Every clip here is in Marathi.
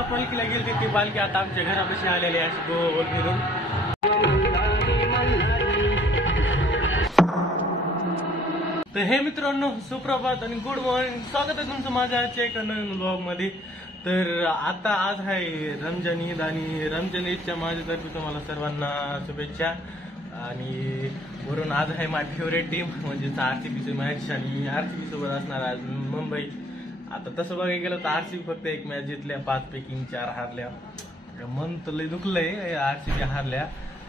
ज्या पालखीला गेली ती पालखी आता आमच्या घरापाशी आलेली आहे अशी गोल फिरून. तर हे मित्रांनो सुप्रभात आणि गुड मॉर्निंग, स्वागत आहे तुमचं माझ्या आजच्या एका नवीन ब्लॉग मध्ये. तर आता आज आहे रमजान ईद आणि रमजान ईदच्या माझ्यातर्फे तुम्हाला सर्वांना शुभेच्छा. आणि वरून आज आहे माझी फेवरेट टीम म्हणजेच आरसीबीची मॅच आणि आरसीबी सोबत असणार आज मुंबई. आता तसं बघायला गेलं तर आरसीबी फक्त एक मॅच जिंकल्या, 5 पैकी 4 हारल्या. मन तर लय दुखलंय आरसीबी हारल्या,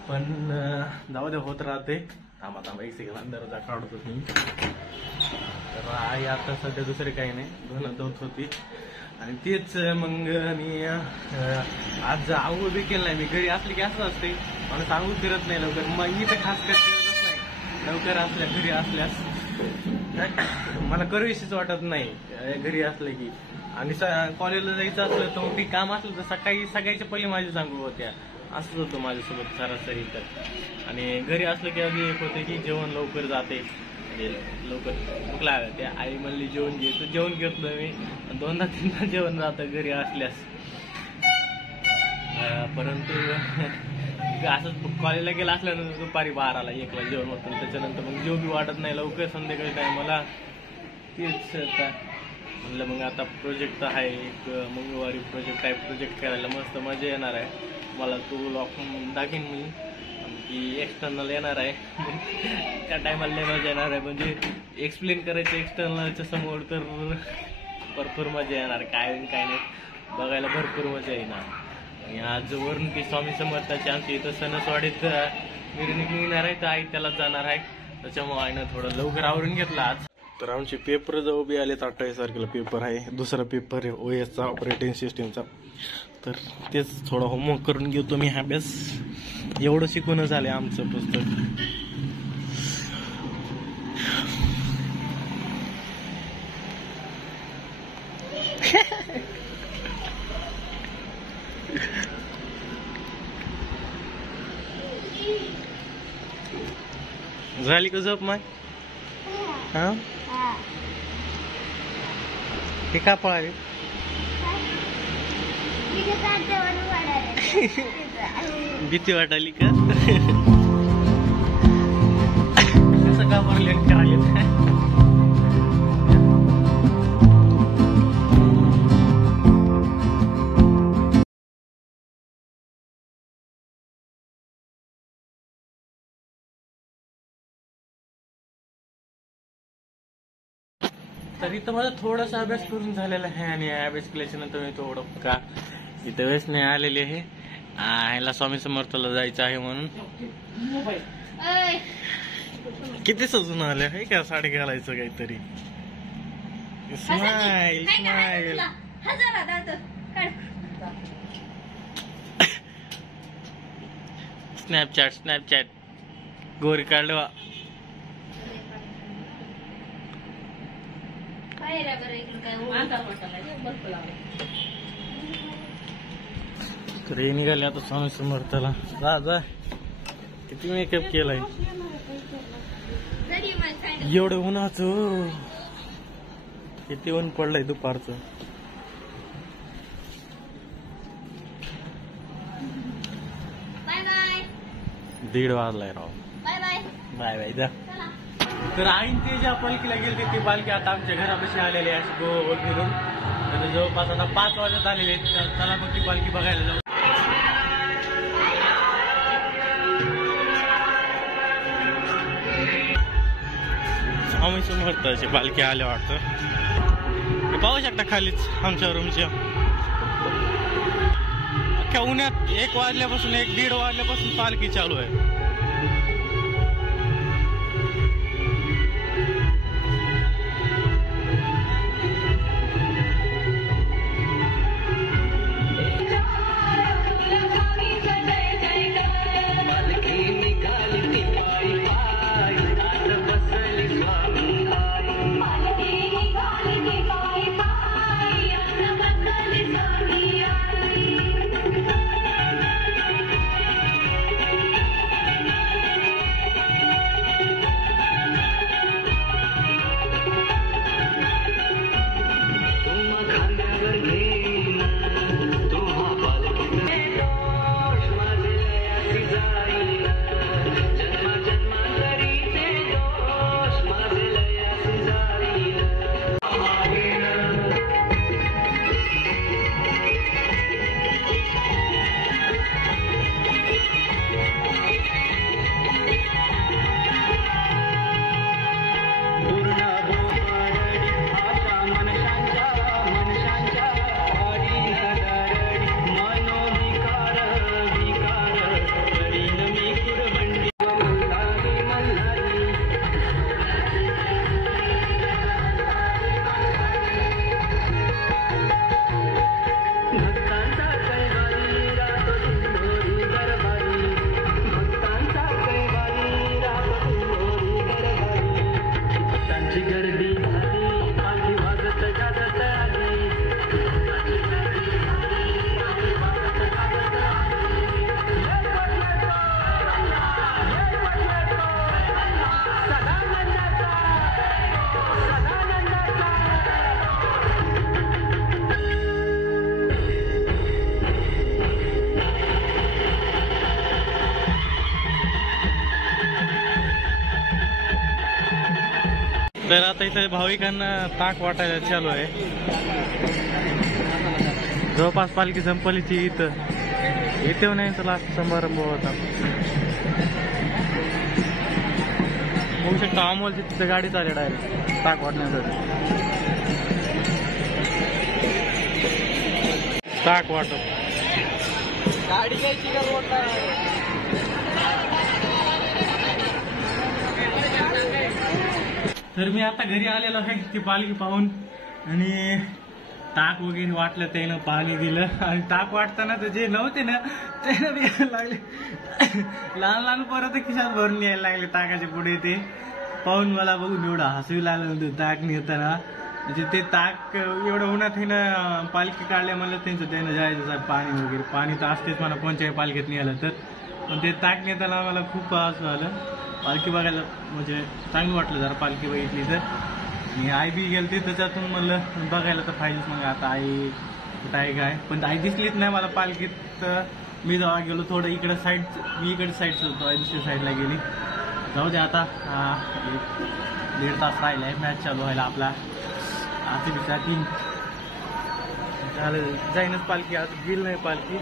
पण जाऊ दे होत राहते. थांबा एक सेकंद अंदरचा काढतो मी. तर आई आता सध्या दुसरे काही नाही, दोन होती आणि तेच मग मी आज आंघोळ बी केलं नाही. मी घरी असले की असं असते, माणूस आंघोळ करत नाही लवकर. मग मी तर खास करतच नाही लवकर असल्या घरी असल्यास मला करूशीच वाटत नाही घरी असलं की. आणि कॉलेजला जायचं असलं तर मग काम असलं तर सकाळी सगळ्याच्या पहिले माझी सांगू होत्या, असंच होतं माझ्यासोबत सरासरी. तर आणि घरी असलं की अजून एक होते की जेवण लवकर जाते, म्हणजे लवकर भूक लागते. आई म्हणली जेवण घे, तर जेवण घेतलं मी. 2-3दा जेवण जातं घरी असल्यास. परंतु असंच कॉलेजला गेला असल्यानंतर दुपारी 12ला 1ला जेवण होतं, त्याच्यानंतर मग जेव बी वाटत नाही लवकर संध्याकाळी टायमाला. तेच म्हणलं मग आता प्रोजेक्ट आहे एक मंगळवारी प्रोजेक्ट आहे, प्रोजेक्ट करायला मस्त मजा येणार आहे मला. तो लॉक दाखीन मी की एक्सटर्नल येणार आहे त्या टायमाला मजा येणार आहे, म्हणजे एक्सप्लेन करायचं एक्सटर्नलच्या समोर तर भरपूर मजा येणार. काय नाही बघायला भरपूर मजा येणार. आणि आज वरून ती स्वामी समर्थाची आमची इथं सणसवाडीत मिरवणूक निघणार आहे, तर आई त्याला जाणार आहे, त्याच्यामुळे आईनं थोडं लवकर आवरून घेतलं आज. तर आमचे पेपर जवळ बी आले, 28 तारखेला पेपर आहे, दुसरा पेपर आहे OSचा ऑपरेटिंग सिस्टीमचा. तर तेच थोडा होमवर्क करून घेतो मी. अभ्यास एवढं शिकून झाले आमचं पुस्तक. झाली का झोप मग? हा ते का पळाले? भीती वाटाली का? कसं का बरं लेट करायला? तर इथं माझा थोडासा अभ्यास करून झालेला आहे आणि अभ्यास केल्याच्या नंतर मी थोडं का इथं वेळेस नाही आलेली आहे. ह्याला स्वामी समर्थला जायचं आहे म्हणून. किती सजून आले आहे का? साडी घालायचं काहीतरी. Smile smile. स्नॅपचॅट गोरी काढवा. तर हे निघाले आता स्वामी समर्थाला. जा किती मेकअप केलाय एवढं उन्हाचं. किती ऊन पडलंय दुपारचं. दीड वाजलाय राव. बाय बाय जा. तर आईन ते ज्या पालखीला गेली ती पालखी आता आमच्या घरापाशी आलेली आहे अशी गोल फिरून. म्हणजे जवळपास आता 5 वाजत आलेले आहेत. चला मग ती पालखी बघायला जाऊ. स्वामी समर्थाची पालखी आल्या वाटतं. पाहू शकता खालीच आमच्या रूमच्या. अख्ख्या उन्हात 1 वाजल्यापासून 1-1:30 वाजल्यापासून पालखी चालू आहे. तर आता इथे भाविकांना ताक वाटायला चालू आहे. जवळपास पालखी संपलीची इथे नाही तर लास्ट समारंभ होता. बघू शकता अमोलची तिथे गाडी चालेल डायरेक्ट ताक वाटण्यासाठी. ताक वाटप गाडी घ्यायची का? तर मी आता घरी आलेलो आहे ती पालखी पाहून आणि ताक वगैरे वाटलं, त्यानं पाणी दिलं आणि ताक वाटताना तर जे नव्हते ना त्यानं यायला लागले. लहान लहान परत खिशात भरून यायला लागले ताकाचे पुढे. ते पाहून मला बघून एवढं हसू लागलं होतं ताक नेताना. म्हणजे ते ताक एवढं उन्हात आहे ना पालखी काढल्या म्हणलं त्यांचं त्यानं जायचं पाणी वगैरे. पाणी तर असतेच मला कोणत्याही पालखीत नेलं तर, पण ते ताक नेताना मला खूप हसू आलं. पालखी बघायला म्हणजे चांगलं वाटलं जरा पालखी बघितली तर. मी आई बी गेलते त्याच्यातून म्हणलं बघायला तर पाहिजेच. मग आता आई कुठं आहे काय, पण आई दिसलीच नाही मला पालखीत. मी जेव्हा गेलो थोडं इकडं साईड, मी इकडे साईडच होतो, आई दुसऱ्या साईडला गेली. जाऊ दे आता 1.5 तास राहिला आहे मॅच चालू व्हायला. आपला RCBचा टीम झालं जाईनच पालखी, आज गेली नाही पालखी.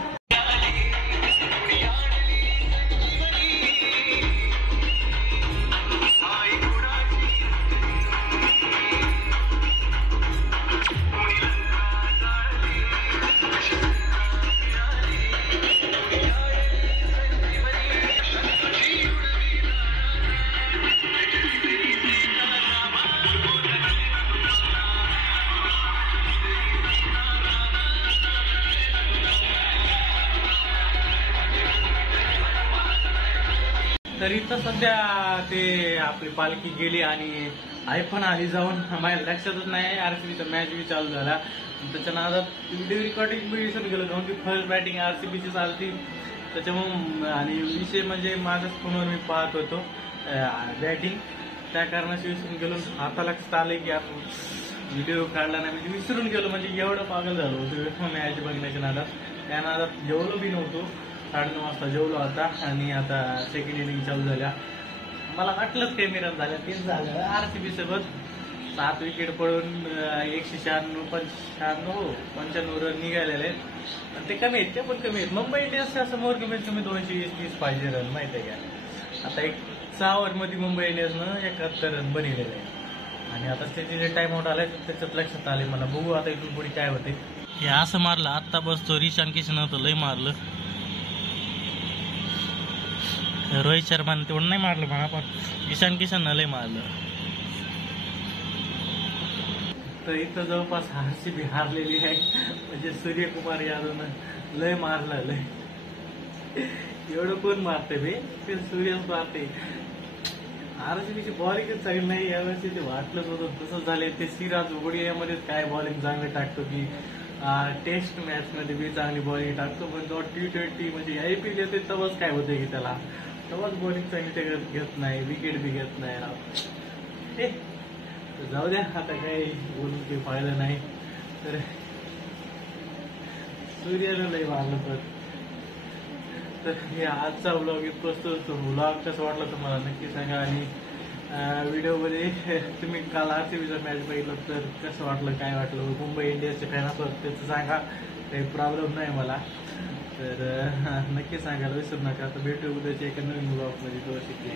तर इथं सध्या ते आपली पालखी गेली आणि आई पण आली जाऊन. माझ्या लक्षातच नाही RCBचा मॅच बी चालू झाला. त्याच्या नादात व्हिडिओ रेकॉर्डिंग बी विसरून गेलो, जाऊन ती फर्स्ट बॅटिंग RCBची चालती त्याच्यामुळे. आणि विषय म्हणजे माझ्याच फोनवर मी पाहत होतो बॅटिंग, त्या कारणाशी विसरून गेलो. आता लक्षात आलंय की आपण व्हिडिओ काढला नाही, म्हणजे विसरून गेलो. म्हणजे एवढं पागल झालो होतो मॅच बघण्याच्या नादात. त्या नादात जेवलो बी नव्हतो. 9:30 वाजता जेवलो आता आणि आता सेकंड इनिंग चालू झाल्या. मला वाटलंच कमी रन झाल्या, 3 झाल्या. RCB सोबत 7 विकेट पडून 196-95 रन निघालेले आहेत. ते कमी आहेत, ते पण कमी आहेत. मुंबई इंडियन्सच्या समोर कमीत कमी 220-30 पाहिजे रन, माहिती आहे का. आता एक 6 ओव्हरमध्ये मुंबई इंडियन्सनं 71 रन बनवलेले आहेत. आणि आता त्याचे जे टाइम आउट आलाय त्याच्यात लक्षात आले मला. बघू आता इथून पुढे काय होते. हे असं मारलं आत्ता बसतो ईशान किशन होतं, लय मारलं. रोहित शर्माने तेवढं नाही मारलं म्हणा, पण ईशान किशननं लय मारलं. तर इथं जवळपास RCB हारलेली आहे. म्हणजे सूर्यकुमार यादवनं लय मारलं, लय. एवढं कोण मारते बे, ते सूर्यच मारते. RCBची बॉलिंगच चांगली नाही यावर्षी, ते वाटलंच होतं तसंच झाले. ते सिराज ओडियामध्ये काय बॉलिंग चांगली टाकतो की टेस्ट मॅच मध्ये बी चांगली बॉलिंग टाकतो, पण जेव्हा T20 म्हणजे IPL येते तेव्हाच काय होते की त्याला तेव्हाच बॉलिंग चांगली घेत नाही, विकेट बी घेत नाही राव. जाऊ द्या आता काही बोलून काही फायदा नाही. तर सूर्यानं लय मारलं. तर हे आजचा व्लॉग इथं. व्लॉग कसं वाटलं तुम्हाला नक्की सांगा. आणि व्हिडिओमध्ये तुम्ही काल RCBचा मॅच बघितलं तर कसं वाटलं, काय वाटलं. मुंबई इंडियन्सचे फॅन असतात त्याचं सांगा, काही प्रॉब्लेम नाही मला. तर नक्की सांगायला विसरू नका. आता भेटू उद्याच्या एका नवीन व्लॉगमध्ये. तो शिकले.